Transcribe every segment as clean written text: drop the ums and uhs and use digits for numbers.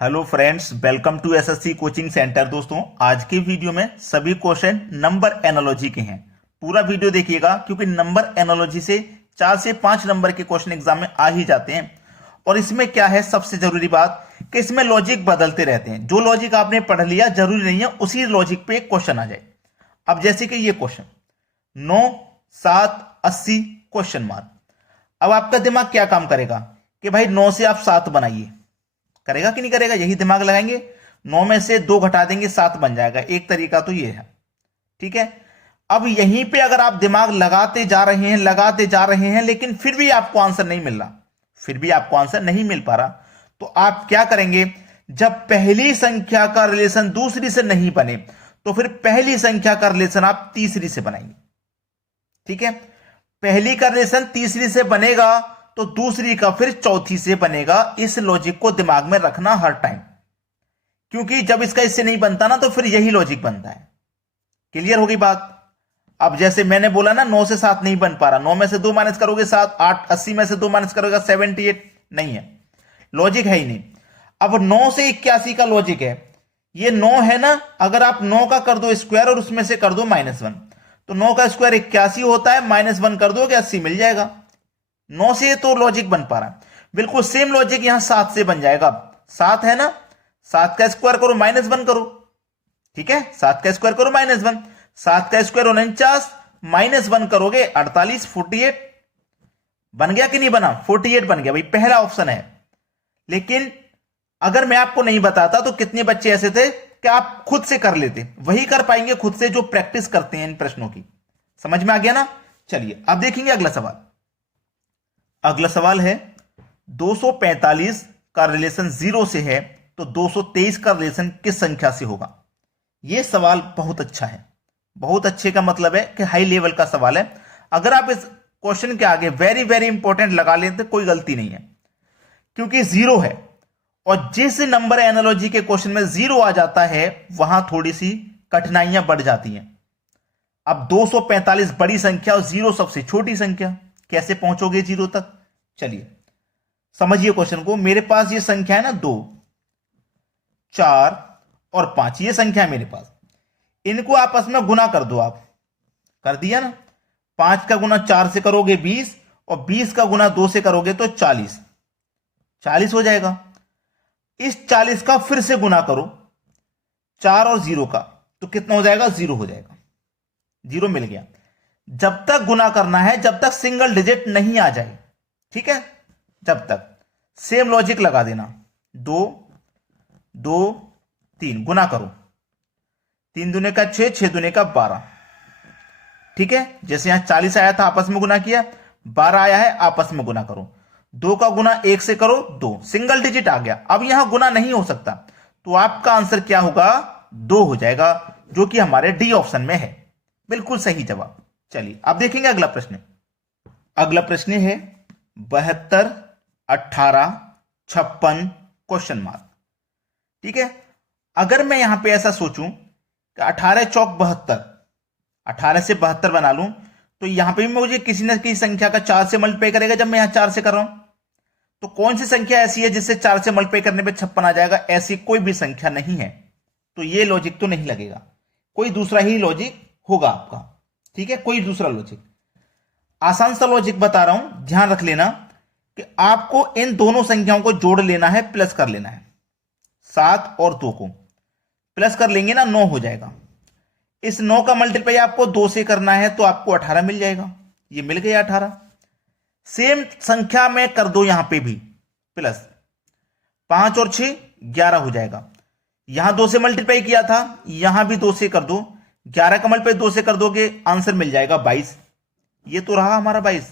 Hello friends, welcome to SSC coaching centre. दोस्तों, आज के वीडियो में सभी क्वेश्चन नंबर एनालॉजी के हैं। पूरा वीडियो देखिएगा क्योंकि नंबर एनालॉजी से 4 से 5 नंबर के क्वेश्चन एग्जाम में आ ही जाते हैं। और इसमें क्या है सबसे जरूरी बात कि इसमें लॉजिक बदलते रहते हैं। जो लॉजिक आपने पढ़ लिया जरूरी नहीं है उसी लॉजिक पे एक क्वेश्चन आ जाए। अब जैसे कि ये क्वेश्चन 9, 7, 80 क्वेश्चन मार्क। अब आपका दिमाग क्या काम करेगा कि भाई 9 से आप 7 बनाइए, करेगा कि नहीं करेगा? यही दिमाग लगाएंगे। 9 में से 2 घटा देंगे 7 बन जाएगा। एक तरीका तो ये है, ठीक है। अब यहीं पे अगर आप दिमाग लगाते जा रहे हैं लेकिन फिर भी आपको आंसर नहीं मिल रहा, फिर भी आपको आंसर नहीं मिल पा रहा, तो आप क्या करेंगे? जब पहली संख्या का रिलेशन दूसरी से नहीं बने तो फिर पहली संख्या का रिलेशन आप तीसरी से बनाएंगे, ठीक है। पहली का रिलेशन तीसरी से बनेगा तो दूसरी का फिर चौथी से बनेगा। इस लॉजिक को दिमाग में रखना हर टाइम, क्योंकि जब इसका इससे नहीं बनता ना तो फिर यही लॉजिक बनता है। क्लियर होगी बात? अब जैसे मैंने बोला ना 9 से 7 नहीं बन पा रहा, 9 में से 2 माइनस करोगे 7, 8, 80 में से 2 माइनस करोगे 78, नहीं है, लॉजिक है ही नहीं। अब 9 से 81 का लॉजिक है, ये 9 है ना, अगर आप 9 का कर दो स्क्वायर और उसमें से कर दो -1 तो 9 का स्क्वायर 81 होता है, -1 कर दोगे 80 मिल जाएगा। 9 से तो लॉजिक बन पा रहा है। बिल्कुल सेम लॉजिक यहां 7 से बन जाएगा। 7 है ना, 7 का स्क्वायर करो -1 करो, ठीक है। 7 का स्क्वायर करो -1, 7 का स्क्वायर 49, -1 करोगे 48, 48 बन गया कि नहीं बना? 48 बन गया भाई, पहला ऑप्शन है। लेकिन अगर मैं आपको नहीं बताता तो कितने बच्चे ऐसे थे कि आप खुद से कर लेते। वही कर पाएंगे खुद से जो प्रैक्टिस करते हैं इन प्रश्नों की। समझ में आ गया ना? चलिए अब देखेंगे अगला सवाल। अगला सवाल है 245 का रिलेशन 0 से है तो 223 का रिलेशन किस संख्या से होगा? यह सवाल बहुत अच्छा है। बहुत अच्छे का मतलब है कि हाई लेवल का सवाल है। अगर आप इस क्वेश्चन के आगे वेरी वेरी इंपॉर्टेंट लगा लेते तो कोई गलती नहीं है, क्योंकि 0 है और जिस नंबर एनालॉजी के क्वेश्चन में 0 आ जाता है वहां थोड़ी सी कठिनाइयां बढ़ जाती हैं। अब 245 बड़ी संख्या और 0 सबसे छोटी संख्या, कैसे पहुंचोगे 0 तक? चलिए समझिए क्वेश्चन को। मेरे पास ये संख्या है ना 2, 4 और 5, ये संख्या है मेरे पास। इनको आपस में गुना कर दो। आप कर दिया ना, 5 का गुना 4 से करोगे 20 और 20 का गुना 2 से करोगे तो 40, 40 हो जाएगा। इस 40 का फिर से गुना करो 4 और 0 का, तो कितना हो जाएगा? 0 हो जाएगा। 0 मिल गया। जब तक गुना करना है जब तक सिंगल डिजिट नहीं आ जाए, ठीक है, जब तक सेम लॉजिक लगा देना। 2, 2, 3 गुना करो, 3 दूने का 6, 6 दूने का 12, ठीक है। जैसे यहां 40 आया था आपस में गुना किया, 12 आया है आपस में गुना करो। 2 का गुना 1 से करो 2, सिंगल डिजिट आ गया। अब यहां गुना नहीं हो सकता तो आपका आंसर क्या होगा? 2 हो जाएगा, जो कि हमारे डी ऑप्शन में है। बिल्कुल सही जवाब। चलिए अब देखेंगे अगला प्रश्न। अगला प्रश्न है 72, 18, 56 क्वेश्चन मार्क, ठीक है। अगर मैं यहां पे ऐसा सोचूं कि 18 चौक 72, 18 से 72 बना लूं तो यहां पे भी मुझे किसी न किसी संख्या का 4 से मल्टीप्लाई करेगा। जब मैं यहां 4 से कर रहा हूं तो कौन सी संख्या ऐसी है जिससे 4 से मल्टीप्लाई करने पे 56 आ जाएगा? ऐसी कोई भी संख्या नहीं है, तो ये लॉजिक तो नहीं लगेगा। कोई दूसरा ही लॉजिक होगा आपका, ठीक है, कोई दूसरा लॉजिक। आसान सा लॉजिक बता रहा हूं, ध्यान रख लेना कि आपको इन दोनों संख्याओं को जोड़ लेना है, प्लस कर लेना है। 7 और 2 को प्लस कर लेंगे ना, 9 हो जाएगा। इस 9 का मल्टीप्लाई आपको 2 से करना है तो आपको 18 मिल जाएगा। ये मिल गया 18। सेम संख्या में कर दो यहां पे भी प्लस, 5 और 6 11 हो जाएगा। यहां 2 से मल्टीप्लाई किया था, यहां भी 2 से कर दो, 11 का मल्टीप्लाई 2 से कर दोगे, आंसर मिल जाएगा 22। ये तो रहा हमारा 22।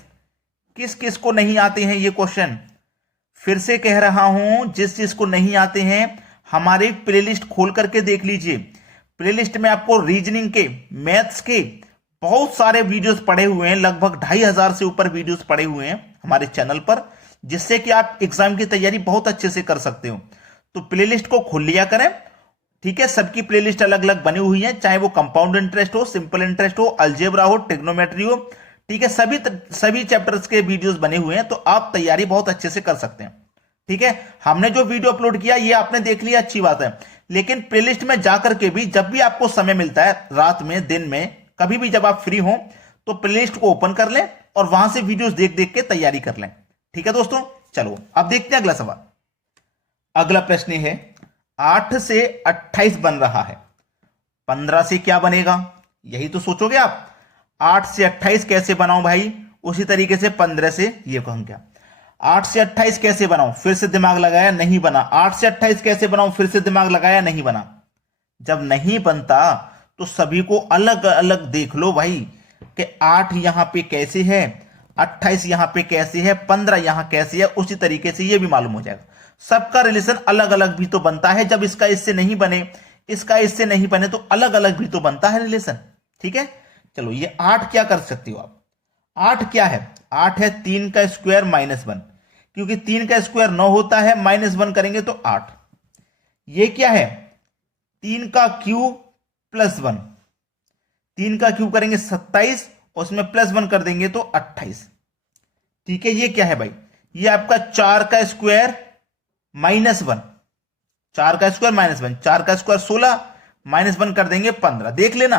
किस किस को नहीं आते हैं ये क्वेश्चन? फिर से कह रहा हूं, जिस जिस को नहीं आते हैं हमारे प्लेलिस्ट खोल करके देख लीजिए। प्लेलिस्ट में आपको रीजनिंग के, मैथ्स के बहुत सारे वीडियोस पड़े हुए हैं, लगभग 2500 से ऊपर वीडियोस पड़े हुए हैं हमारे चैनल पर, जिससे कि आप एग्जाम की तैयारी बहुत अच्छे से कर सकते हो। तो प्लेलिस्ट को खोल लिया करें, ठीक है। सबकी प्लेलिस्ट अलग अलग बनी हुई है, चाहे वो कंपाउंड इंटरेस्ट हो, सिंपल इंटरेस्ट हो, अलजेब्रा हो, ट्रिग्नोमेट्री हो, ठीक है। सभी चैप्टर्स के वीडियोस बने हुए हैं, तो आप तैयारी बहुत अच्छे से कर सकते हैं। ठीक है, हमने जो वीडियो अपलोड किया ये आपने देख लिया, अच्छी बात है, लेकिन प्लेलिस्ट में जाकर के भी जब भी आपको समय मिलता है, रात में, दिन में, कभी भी जब आप फ्री हो, तो प्लेलिस्ट को ओपन कर लें और वहां से वीडियोस देख देख के तैयारी कर लें। ठीक है दोस्तों, चलो अब देखते हैं अगला सवाल। अगला प्रश्न है 8 से 28 बन रहा है, 15 से क्या बनेगा, यही तो सोचोगे आप। 8 से 28 कैसे बनाऊं भाई, उसी तरीके से 15 से ये कहूं क्या, 8 से 28 कैसे बनाऊं, फिर से दिमाग लगाया, नहीं बना। 8 से 28 कैसे बनाऊं, फिर से दिमाग लगाया, नहीं बना। जब नहीं बनता तो सभी को अलग अलग देख लो भाई, कि 8 यहां पे कैसे है, 28 यहां पे कैसे है, 15 यहां कैसे है, उसी तरीके से ये भी मालूम हो जाएगा। सबका रिलेशन अलग अलग भी तो बनता है, जब इसका इससे नहीं बने, इसका इससे नहीं बने, तो अलग अलग भी तो बनता है रिलेशन। ठीक है, चलो ये 8 क्या कर सकते हो आप, 8 क्या है, 8 है 3 का स्क्वायर माइनस 1, क्योंकि 3 का स्क्वायर 9 होता है, माइनस 1 करेंगे तो 8। ये क्या है, 3 का क्यूब प्लस 1, 3 का क्यूब करेंगे 27, और उसमें प्लस 1 कर देंगे तो 28। ठीक है, ये क्या है भाई, ये आपका 4 का स्क्वायर माइनस 1, 4 का स्क्वायर माइनस 1, 4 का स्क्वायर 16, माइनस 1 कर देंगे 15। देख लेना,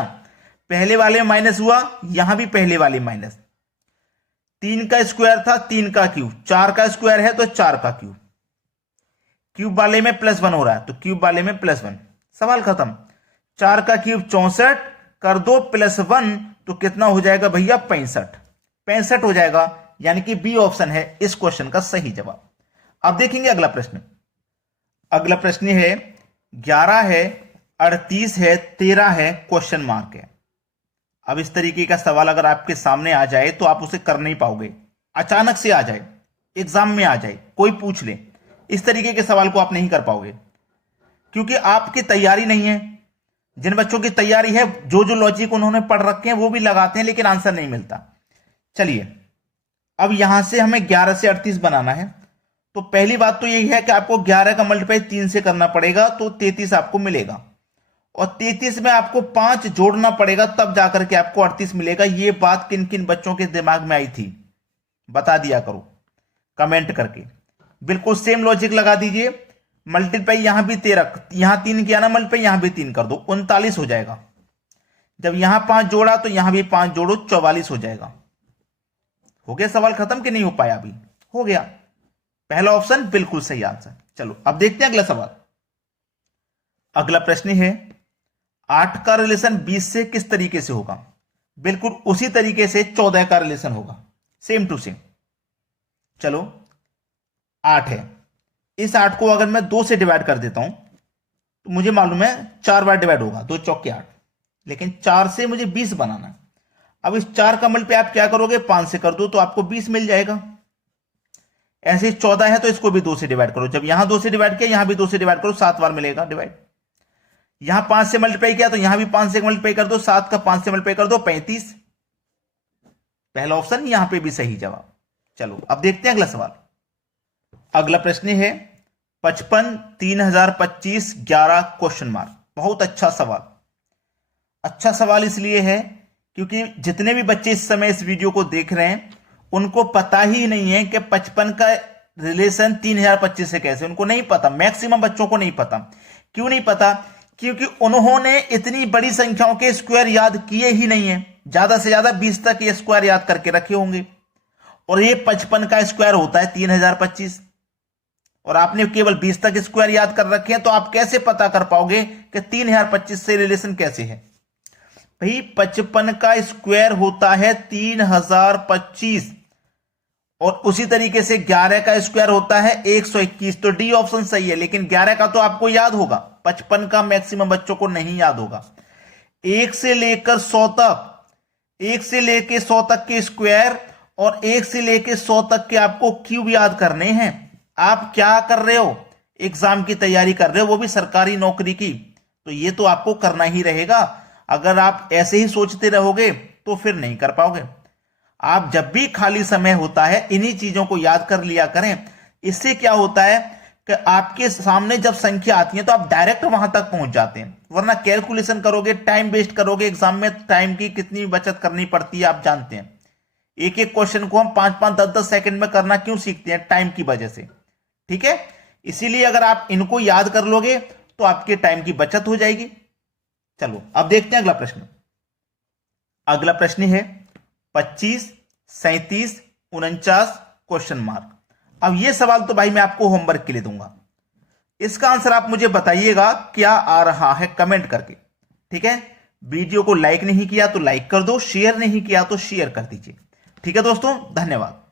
पहले वाले में माइनस हुआ, यहां भी पहले वाले माइनस। 3 का स्क्वायर था 3 का क्यूब, 4 का स्क्वायर है तो 4 का क्यूब, क्यूब वाले में प्लस 1 हो रहा है तो क्यूब वाले में प्लस 1, सवाल खत्म। 4 का क्यूब 64 कर दो प्लस 1 तो कितना हो जाएगा भैया, 65 हो जाएगा, यानी कि बी ऑप्शन है इस क्वेश्चन का सही जवाब। अब देखेंगे अगला प्रश्न। अगला प्रश्न है 11 है, 38 है, 13 है, क्वेश्चन मार्क है। अब इस तरीके का सवाल अगर आपके सामने आ जाए तो आप उसे कर नहीं पाओगे, अचानक से आ जाए, एग्जाम में आ जाए, कोई पूछ ले, इस तरीके के सवाल को आप नहीं कर पाओगे, क्योंकि आपकी तैयारी नहीं है। जिन बच्चों की तैयारी है, जो जो लॉजिक उन्होंने पढ़ रखे हैं वो भी लगाते हैं, लेकिन आंसर नहीं मिलता। चलिए, अब यहां से हमें 11 से 38 बनाना है, तो पहली बात तो यही है कि आपको 11 का मल्टीप्लाई 3 से करना पड़ेगा, तो 33 आपको मिलेगा, और 33 में आपको 5 जोड़ना पड़ेगा, तब जाकर के आपको 38 मिलेगा। ये बात किन किन बच्चों के दिमाग में आई थी, बता दिया करो कमेंट करके। बिल्कुल सेम लॉजिक लगा दीजिए, मल्टीप्लाई यहां भी 13, यहां 3 किया ना मल्टीप्लाई, यहां भी 3 कर दो, 39 हो जाएगा। जब यहां 5 जोड़ा तो यहां भी 5 जोड़ो, 44 हो जाएगा। हो गया सवाल खत्म कि नहीं हो पाया, अभी हो गया। पहला ऑप्शन बिल्कुल सही आंसर। चलो अब देखते हैं अगला सवाल। अगला प्रश्न है 8 का रिलेशन 20 से किस तरीके से होगा, बिल्कुल उसी तरीके से 14 का रिलेशन होगा, सेम टू सेम। चलो 8 है, इस 8 को अगर मैं 2 से डिवाइड कर देता हूं तो मुझे मालूम है 4 बार डिवाइड होगा, 2 चौके 8, लेकिन 4 से मुझे 20 बनाना है। अब इस 4 का मल्टीप्लाई आप क्या करोगे, 5 से कर दो तो आपको 20 मिल जाएगा। ऐसे ही 14 है तो इसको भी 2 से डिवाइड करो, जब यहां 2 से डिवाइड किया यहां भी 2 से डिवाइड करो, 7 बार मिलेगा डिवाइड। यहां 5 से मल्टीप्लाई किया तो यहां भी 5 से मल्टीप्लाई कर दो, 7 का 5 से मल्टीप्लाई कर दो, 35। पहला ऑप्शन यहां पे भी सही जवाब। चलो अब देखते हैं अगला सवाल। अगला प्रश्न है 55 3025 11 क्वेश्चन मार्क। बहुत अच्छा सवाल। अच्छा सवाल इसलिए है क्योंकि जितने भी बच्चे इस समय इस वीडियो को देख रहे हैं उनको पता ही नहीं है कि 55 का रिलेशन 3025 से कैसे, उनको नहीं पता, मैक्सिमम बच्चों को नहीं पता। क्यों नहीं पता, क्योंकि उन्होंने इतनी बड़ी संख्याओं के स्क्वायर याद किए ही नहीं है, ज्यादा से ज्यादा 20 तक ये स्क्वायर याद करके रखे होंगे, और ये 55 का स्क्वायर होता है 3025, और आपने केवल 20 तक स्क्वायर याद कर रखे हैं, तो आप कैसे पता कर पाओगे कि 3025 से रिलेशन कैसे है। भाई 55 का स्क्वायर होता है 3025, और उसी तरीके से 11 का स्क्वायर होता है 121, तो डी ऑप्शन सही है। लेकिन 11 का तो आपको याद होगा, 55 का मैक्सिमम बच्चों को नहीं याद होगा। 1 से लेकर 100 तक, 1 से लेकर 100 तक के स्क्वायर और 1 से लेकर 100 तक के आपको क्यूब याद करने हैं। आप क्या कर रहे हो, एग्जाम की तैयारी कर रहे हो, वो भी सरकारी नौकरी की, तो ये तो आपको करना ही रहेगा। अगर आप ऐसे ही सोचते रहोगे तो फिर नहीं कर पाओगे। आप जब भी खाली समय होता है इन्हीं चीजों को याद कर लिया करें। इससे क्या होता है कि आपके सामने जब संख्या आती है तो आप डायरेक्ट वहां तक पहुंच जाते हैं, वरना कैलकुलेशन करोगे, टाइम वेस्ट करोगे। एग्जाम में टाइम की कितनी बचत करनी पड़ती है आप जानते हैं। एक एक क्वेश्चन को हम 5-5, 10-10 सेकंड में करना क्यों सीखते हैं, टाइम की वजह से। ठीक है, इसीलिए अगर आप इनको याद कर लोगे तो आपके टाइम की बचत हो जाएगी। चलो अब देखते हैं अगला प्रश्न। अगला प्रश्न है 25, 37, 49 क्वेश्चन मार्क। अब यह सवाल तो भाई मैं आपको होमवर्क के लिए दूंगा। इसका आंसर आप मुझे बताइएगा क्या आ रहा है कमेंट करके। ठीक है, वीडियो को लाइक नहीं किया तो लाइक कर दो, शेयर नहीं किया तो शेयर कर दीजिए। ठीक है दोस्तों, धन्यवाद।